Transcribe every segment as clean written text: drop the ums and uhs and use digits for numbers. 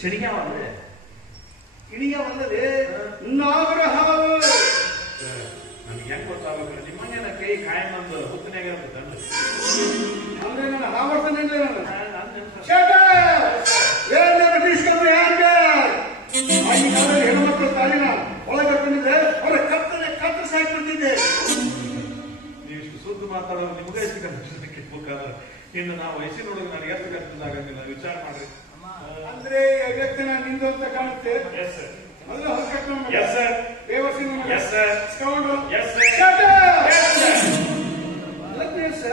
ಸಿಡಿಗಾವಲ್ಲೇ ಇಳಿಯವಲ್ಲದೆ ನಾಗರಹಾವು. ನಮ್ಗೆ ಹೆಂಗ್ ಗೊತ್ತಾಗಬೇಕು ನಿಮ್ಮಂಗೇನ ಕೈ ಕಾಯಂ ಒಂದು ಹುತ್ತನಾಗ ಅಂದ್ರೆ ನನ್ನ ಹಾವರ್ತಾನೆ ಹೆಣ್ಮಕ್ಳು ತಾಲಿನ ಒಳಗೆ ಬಂದಿದ್ದೆ ಅವರ ಕತ್ತರಿಸಾಕ್ಬಿಡ್ತಿದ್ದೆ. ನೀವು ಇಷ್ಟು ಸುದ್ದಿ ಮಾತಾಡೋರು ನಿಮ್ಗೆ ಎಷ್ಟು ಕನ್ಬೇಕಾದ್ರೆ ಇನ್ನು ನಾವು ವಯಸ್ಸಿನ ಹುಡುಗ ನನಗೆ ಎಷ್ಟು ಕಷ್ಟದಾಗಂಗಿಲ್ಲ ವಿಚಾರ ಮಾಡ್ರಿ. ಅಂದ್ರೆ ವ್ಯಕ್ತಿನ ನಿಂದು ಅಂತ ಕಾಣುತ್ತೆ. ಅಲ್ಲ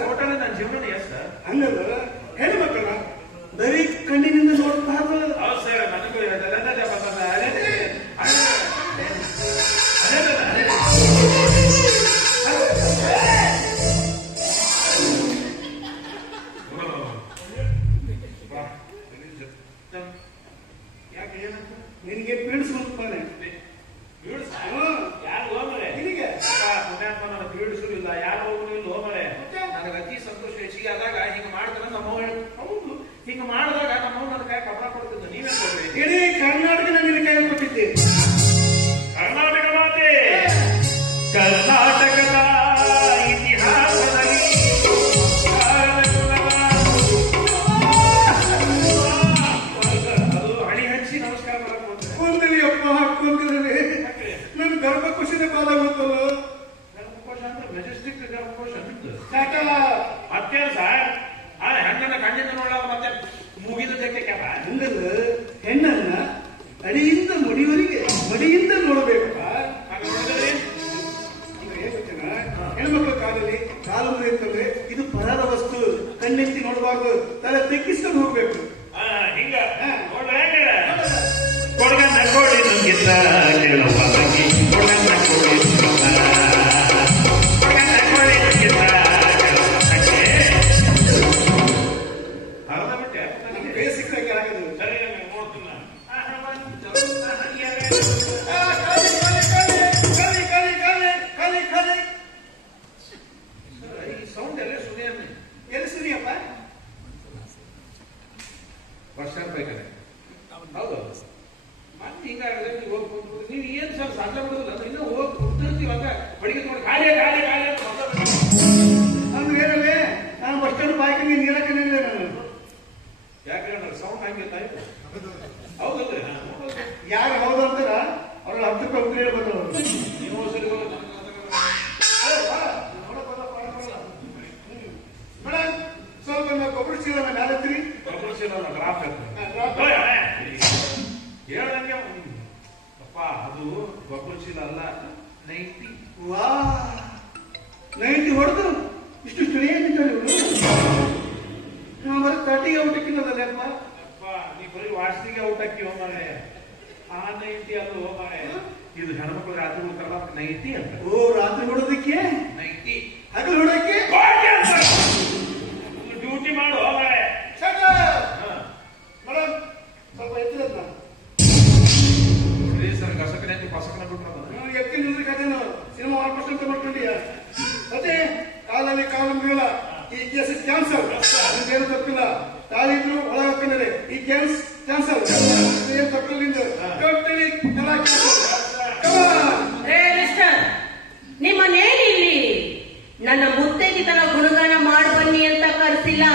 ಹೋಟೆಲ್ ನನ್ನ ಜೀವನ ಎಸ್ ಸರ್. ಹಂಗಲ್ಲ ಹೆಣ್ಮಕ್ಳ ಬರೀ ಕಣ್ಣಿನಿಂದ ನೋಡ್ಬಾರ್ದು. ಹೌದು ಸರ್ ನನಗೂ ಯಾಕೆ ಏನಂತ ನಿನಗೆ ಪೀಡಿಸ್ಕೊಂತಾನೆ ಯಾರು ಹೋಮರೆ ನಿನಗೆ ಪುಣ್ಯಾತ್ಮ ನನ್ನ ಪೀಡಿಸಲಿಲ್ಲ ಯಾರು ಹೋಗಲಿಲ್ಲ ಹೋಮರೆ. ನನಗೆ ಅತಿ ಸಂತೋಷ ಹೆಚ್ಚಿಗೆ ಆದಾಗ ಹಿಂಗ ಮಾಡ್ತಾನೆ ನಮ್ಮ ಹೌದು ಹಿಂಗ ಮಾಡಿದಾಗ ನಮ್ಮ ನನ್ನ ಕೈ ಕಬರ ಕೊಡ್ತಿದ್ದ ನೀವೇ ಕೊಡ್ರಿ. ಇಡೀ ಕರ್ನಾಟಕ ನಿನ್ನ ಕೈ ಕೊಟ್ಟಿದ್ದೆ. ಕರ್ನಾಟಕ ಮಾತೆ ಕರ್ನಾಟಕದ ಇತಿಹಾಸದಲ್ಲಿ ಅದು ಹಣಿ ಹಚ್ಚಿ ನಮಸ್ಕಾರ ಮಾಡಕ್ ಕುಂದಿರಿ ಅಪ್ಪ ಕುಂದಿರಿ. ನನ್ ಗರ್ಭಕೋಶದ ಬಾಲಾಗುತ್ತಲ್ಲ. ಗರ್ಭಕೋಶ ಅಂದ್ರೆ ಮೆಜೆಸ್ಟಿಕ್ ಗರ್ಭಕೋಶ ಮತ್ತೇನು ಸರ್ ಹೆಣ್ಣನ್ನ ಕಣ್ಣಿಂದ ನೋಡಲ್ಲ ಮತ್ತೆ ಮುಗಿದ ಜಕ್ಕೆ ಹಂಗಲ್ಲ ಹೆಣ್ಣನ್ನ ಅಡಿಯಿಂದ ಮಡಿಯಿಂದ ನೋಡಬೇಕಪ್ಪ. ಹೆಣ್ಮಕ್ಳ ಕಾಲಲ್ಲಿ ಕಾಲು ಮುರಿಯುತ್ತಂದ್ರೆ ಇದು ಪರರ ವಸ್ತು, ಕಣ್ಣೆತ್ತಿ ನೋಡಬಾರ್ದು, ತಲೆ ತೆಕ್ಕಿಸ್ಕೊಂಡು ಹೋಗ್ಬೇಕು. ಹಿಂಗ ಕೊಡಗನ್ನ ಕೋಳಿ ನುಂಗಿದ್ದ ಕೇಳುವ ಬಗ್ಗೆ ಕೊಡಗನ್ನ ಕೋಳಿ ನುಂಗಿದ್ದ ಅರ್ಧ ಬಿಟ್ಟೆ ನಮ್ಗೆ ಬೇಸಿಕ್ಕಾಗಿ ಆಗದು. ಸರಿ ನೋಡ್ತೀನಿ ಈ ಸೌಂಡ್ ಎಲ್ಲ ಸುನಿ ಎಲ್ಲಿ ಸುರಿಯಪ್ಪ? ವರ್ಷ ಬೇಕಂದ್ರೆ ಹೌದು ಮತ್ತೆ ಹಿಂಗಾಗದೆ ನೀವು ಹೋಗಿ ಕುಂತ್ಬಿಟ್ಟು ನೀವು ಏನ್ ಸರ್ ಸಾಧ್ಯ ಬಿಡುದಿಲ್ಲ ಇನ್ನೂ ಹೋಗಿ ಕುಂತಿರ್ತೀವಾಗ ಬಡಿಗೆ ನೋಡಿ ಖಾಲಿ ಖಾಲಿ ಖಾಲಿ ಅಂತ ನಾನು ಏನಲ್ಲೇ ನಾನು ಬಸ್ ಸ್ಟ್ಯಾಂಡ್ ಬಾಯ್ಕಿಗೆ ನೀರಕ್ಕೆ ನಿಲ್ಲ ನಾನು. ಯಾಕಂದ್ರೆ ಸೌಂಡ್ ಹಂಗಿರ್ತಾ ಇತ್ತು ಹೌದಲ್ರಿ ಯಾರು ಹೌದು ಅಂತಾರ ಅವ್ರ 10 ರೂಪಾಯಿ ಉಗ್ರೇಳಿ ಬಂದವರು. ನೀವು ಸರಿ ಮೇಡಮ್ ಸ್ವಲ್ಪ ಗೊಬ್ಬರ ಚೀಲ ಯಾರತ್ರಿ ಗ್ರಾಫ್ ಹೇಳ್ದಂಗೆ ಅಪ್ಪ ಅದು ಗೊಬ್ಬರ ಚೀಲ ಅಲ್ಲ 90. ವಾ 90 ಹೊಡೆದು ಇಷ್ಟು ಏನಿದ್ದಾರೆ ನಾವು ಬರೀ 30ಗೆ ಔಟಕ್ಕಿಲ್ಲದಲ್ಲ ಅಪ್ಪ. ಅಪ್ಪ ನೀ ಬರೀ ವಾಸನೆಗೆ ಔಟಕ್ಕಿ ಹೋಮಾರೆ ಆ 90 ಅದು ಹೋಮಾರೆ ಇದು ಹೆಣ್ಮಕ್ಳು ರಾತ್ರಿ ಹೋಗ್ತಾರಲ್ಲ 90 ಅಂತ. ಓ ರಾತ್ರಿ ಹೊಡೋದಕ್ಕೆ 90 ಹಗಲು ಹೊಡೋಕ್ಕೆ ಡ್ಯೂಟಿ ಮಾಡು ಹೋಮಾರೆ. ಮೇಡಮ್ ಸ್ವಲ್ಪ ಎತ್ತಿರತ್ತ ಸರ್ ಗಸಕನೆ ಪಸಕನ ಬಿಟ್ರು ಎತ್ತಿ ನಿಂದ್ರೆ ಕಥೆನು ಸಿನಿಮಾ ವಾಪಸ್ ಅಂತ ಮಾಡ್ಕೊಂಡಿಯ ಮತ್ತೆ ಕಾಲಲ್ಲಿ ಕಾಲು ಮುಗಿಲ್ಲ. ಈ ಕೇಸ್ ಕ್ಯಾನ್ಸಲ್ ಏನು ತಪ್ಪಿಲ್ಲ. ತಾಳಿದ್ರು ಒಳ ಹಾಕೊಂಡ್ರೆ ಈ ಕೇಸ್ ಕ್ಯಾನ್ಸಲ್ ಏನು ತಪ್ಪಿಲ್ಲ. ಟೋಟಲಿ ನಿಮ್ಮನೇನು ಇಲ್ಲಿ ನನ್ನ ಮುತ್ತೈದೆ ತರ ಗುಣಗಾನ ಮಾಡಿ ಬನ್ನಿ ಅಂತ ಕರೆಸಿಲ್ಲ.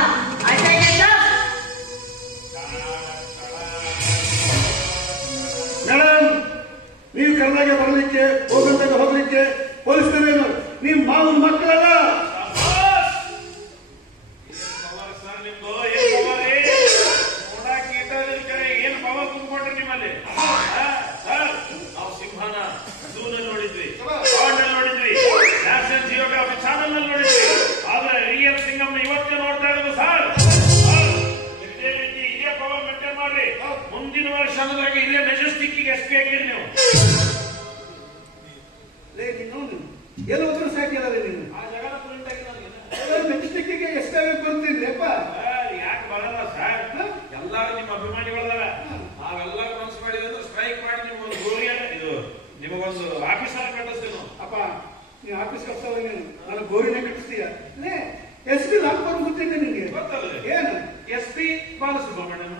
ಮೇಡಮ್ ನೀವು ಕರೆದಾಗ ಬರಲಿಕ್ಕೆ ಹೋಗಂತಾಗ ಹೋಗ್ಲಿಕ್ಕೆ ಪೊಲೀಸರೇನು ನಿಮ್ಮ ಮಾವನ ಮಕ್ಕಳಲ್ಲ. ಏನು ಪವರ್ ತುಂಬಿಕೊಂಡ್ರಿ ನಿಮ್ಮಲ್ಲಿ ಸರ್. ನಾವು ಸಿಂಹನ ಝೂನಲ್ಲಿ ನೋಡಿದ್ವಿ, ನೋಡಿದ್ವಿ, ನ್ಯಾಷನಲ್ ಜಿಯೋಗ್ರಫಿ ಚಾನಲ್ ನಲ್ಲಿ ನೋಡಿದ್ವಿ. ಆದ್ರೆ ರಿಯಲ್ ಸಿಂಗಮ್ನ ಇವತ್ತೇ ನೋಡ್ತಾ ಇರೋದು ಸರ್. ಇದೇ ರೀತಿ ಇದೇ ಪವರ್ ಮೇಂಟೈನ್ ಮಾಡ್ರಿ. ಮುಂದಿನ ವರ್ಷ ಅನ್ನೋದ್ರಾಗ ಇಲ್ಲೇ ಮೆಜೆಸ್ಟಿಕ್ ಎಸ್ ಪಿ ಆಗಿರಿ ನೀವು. ಎಲ್ಲ ಹೋದ್ರು ಸಾಕಿಲ್ಲ ನೀನು ಆ ಜಗನ ಪ್ರಿಂಟ್ ಆಗಿ ಮೆಜೆಸ್ಟಿಕ್ಗೆ ಎಷ್ಟಾಗಕ್ಕೆ ಬರ್ತೀನಿ ಅಪ್ಪ. ಯಾಕೆ ಬರಲ್ಲ ಸರ್? ಎಲ್ಲಾರು ನಿಮ್ಮ ಅಭಿಮಾನಿಗಳದಾರ. ನಾವೆಲ್ಲರೂ ಮನಸ್ಸು ಮಾಡಿದ್ರೆ ಸ್ಟ್ರೈಕ್ ಮಾಡಿ ನಿಮ್ಗೊಂದು ಗೋರಿ ಇದು ನಿಮಗೊಂದು ಆಫೀಸರ್ ಕಟ್ಟಿಸ್ತೇನು. ಅಪ್ಪ ನೀವು ಆಫೀಸ್ ಕಟ್ತಾವ ನೀನು ನಾನು ಗೋರಿನೇ ಕಟ್ಟಿಸ್ತೀಯ. ಎಸ್ ಪಿ ಲಾಕ್ ಗೊತ್ತಿದ್ದೆ ನಿನ್ಗೆ ಗೊತ್ತಲ್ಲ ಏನು SP ಬಾಲಸುಬ್ರಹ್ಮಣ್ಯನ್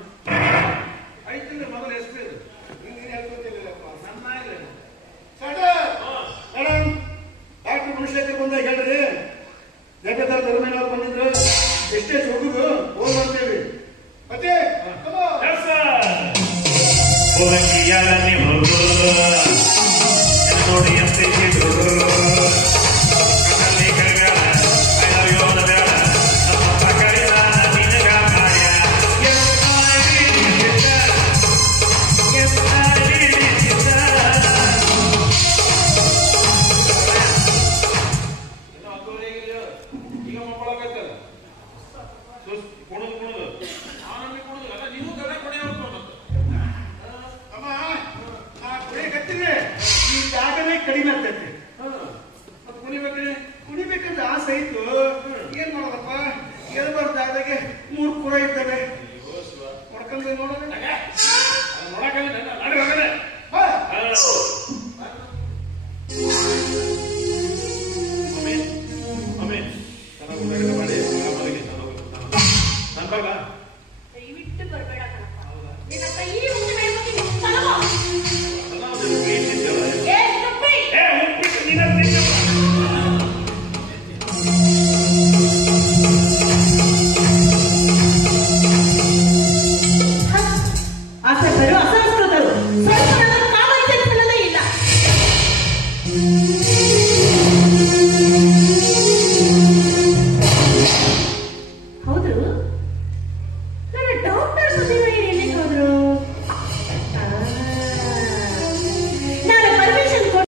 ಹೋರಂಗಿಯಾಲನ್ನಿ ನೋಡಿ ಅಂತ ಕಣ್ಣಲ್ಲಿ ಕರಗಾಲ ಅಯ್ಯೋನ ಬೇಡ ನಮ್ಮ ಪಕಡಿನ ನಿನಗ ಮಾಯ ಈಗ ಮಕ್ಕಳಾಗತ್ತಲ್ಲ ಕುಣದು ಆನಂದ ಕುಣದು ಅಲ್ಲ ನೀವು ಗದ ಕೊನೆಯವ್ರು ಅಮ್ಮ ಆ ಕುಡಿ ಕತ್ತಿದ್ರೆ ಈ ಜಾಗನೇ ಕಡಿಮೆ ಆಗ್ತೈತಿ. ಮತ್ತೆ ಕುಣಿಬೇಕ್ರಿ ಕುಡಿಬೇಕಂದ್ರೆ ಆಸೆ ಇತ್ತು, ಏನ್ ಮಾಡೋದಪ್ಪ, ಎಲ್ಬಾರ್ದು ಜಾಗದಾಗೆ 3 ಕುರ ಇದ್ದಾವೆ, ಹೊಡ್ಕೊಂಡ್ರೆ ನೋಡೋಣ. ನೋಡಕ್ಕಾಗಲ್ಲ ನಡ್ರಿ ಹೋಗದೆ ಮಮ್ಮಿ ಚೆನ್ನಾಗಿ ಮಾಡಿ ನನ್ ಬರಲ್ಲ